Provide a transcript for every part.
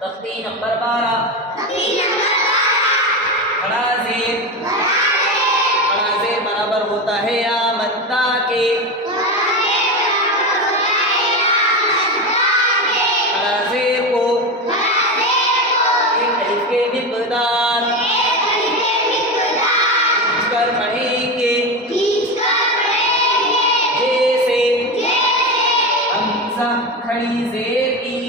तख्ती नंबर 12 खड़ा ज़ेर बराबर होता है या मद्दा के। खड़ा ज़ेर को एक अलिफ के मिक़दार खींचकर पढ़ेंगे जैसे हमज़ा खड़ी ज़ेर की,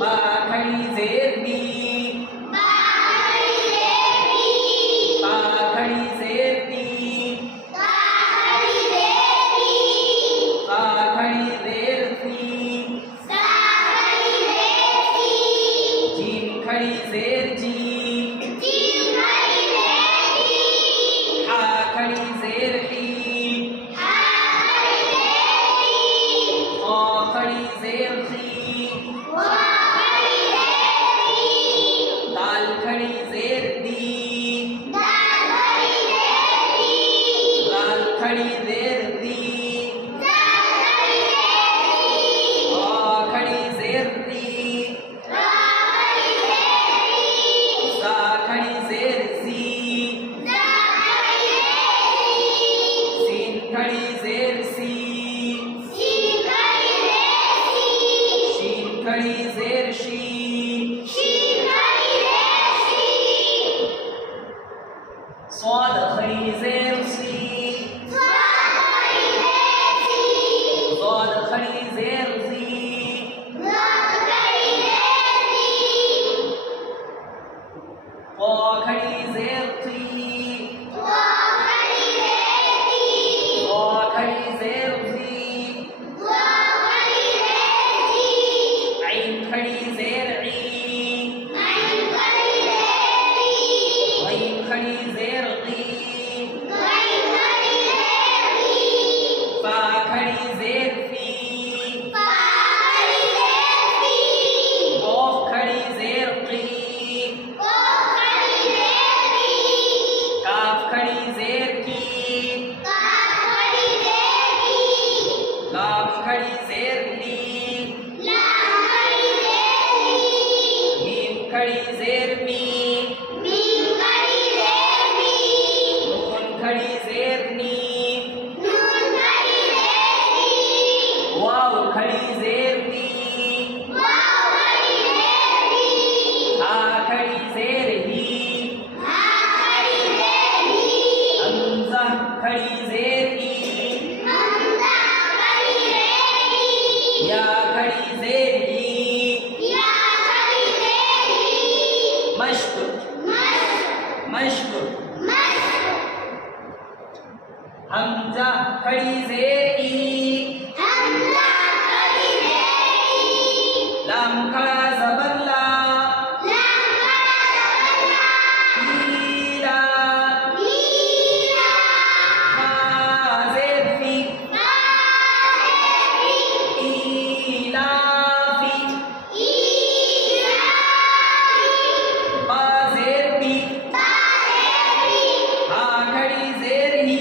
बा खड़ी ज़ेर की, ता खड़ी ज़ेर की, ता खड़ी ज़ेर की, जीम खड़ी ज़ेर जी, हा खड़ी ज़ेर ही, खा खड़ी ज़ेर खी, दाल खड़ी ज़ेर दी, लाल खड़ी ज़ेर दी, रा खड़ी ज़ेर दी, सा खड़ी ज़ेर सी, सीन खड़ी ज़ेर सी, शीन खड़ी ज़ेर शी, स्वाद खड़ी ज़ेर सी, स्वाद खड़ी ज़ेर ज़ी, क़ा खड़ी ज़ेर क़ी, क़ा खड़ी ज़ेर ज़ी, ऐन खड़ी ज़ेर ई, गैन खड़ी ज़ेर ग़ी, फा खड़ी ज़ेर फी, क़ाफ़ खड़ी ज़ेर क़ी, काफ खड़ी ज़ेर की, लाम खड़ी ज़ेर ली, मीम खड़ी ज़ेर मी, नून खड़ी ज़ेर नी, वाव खड़ी ज़ेर दी, हा खड़ी ज़ेर ही, हमज़ा खड़ी ज़ेर ई, या खड़ी ज़ेर ही, मश्क मश्क, हमज़ा खड़ी ज़ेर ई, लाम खड़ा ज़बर ला, ईला, फा ज़ेर फी, ईलाफी, बा ज़ेर बी, हा खड़ी ज़ेर ही,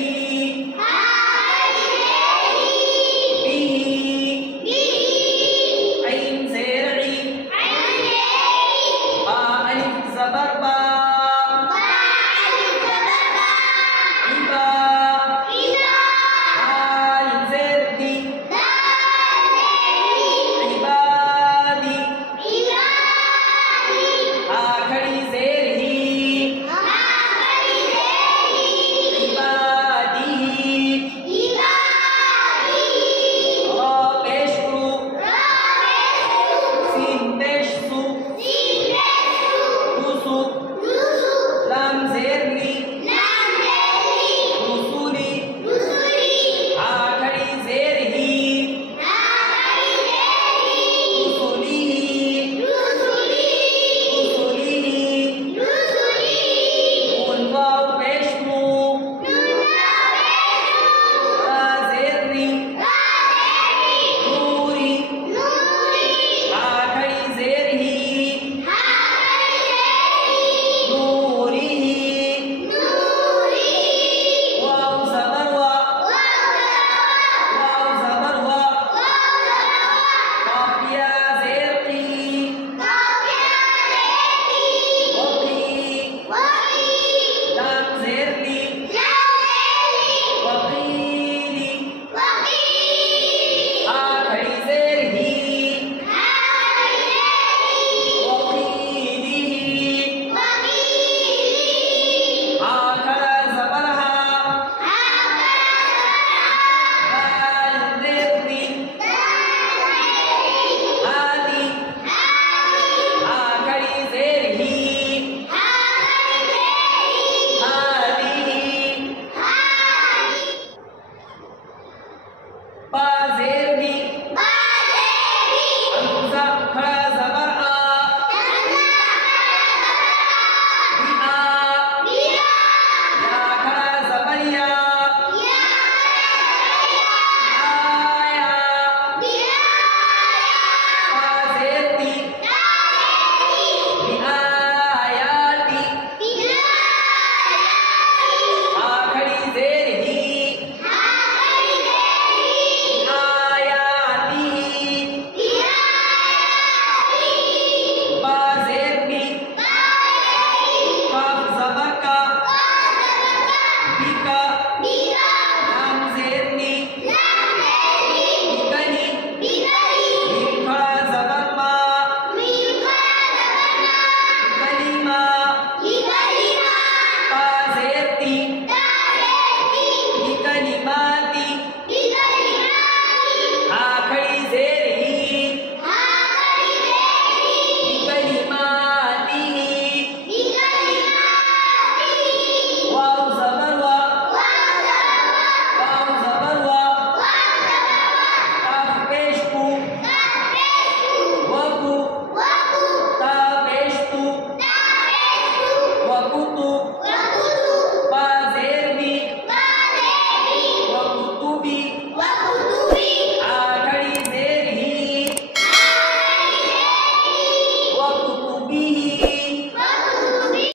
कबूतू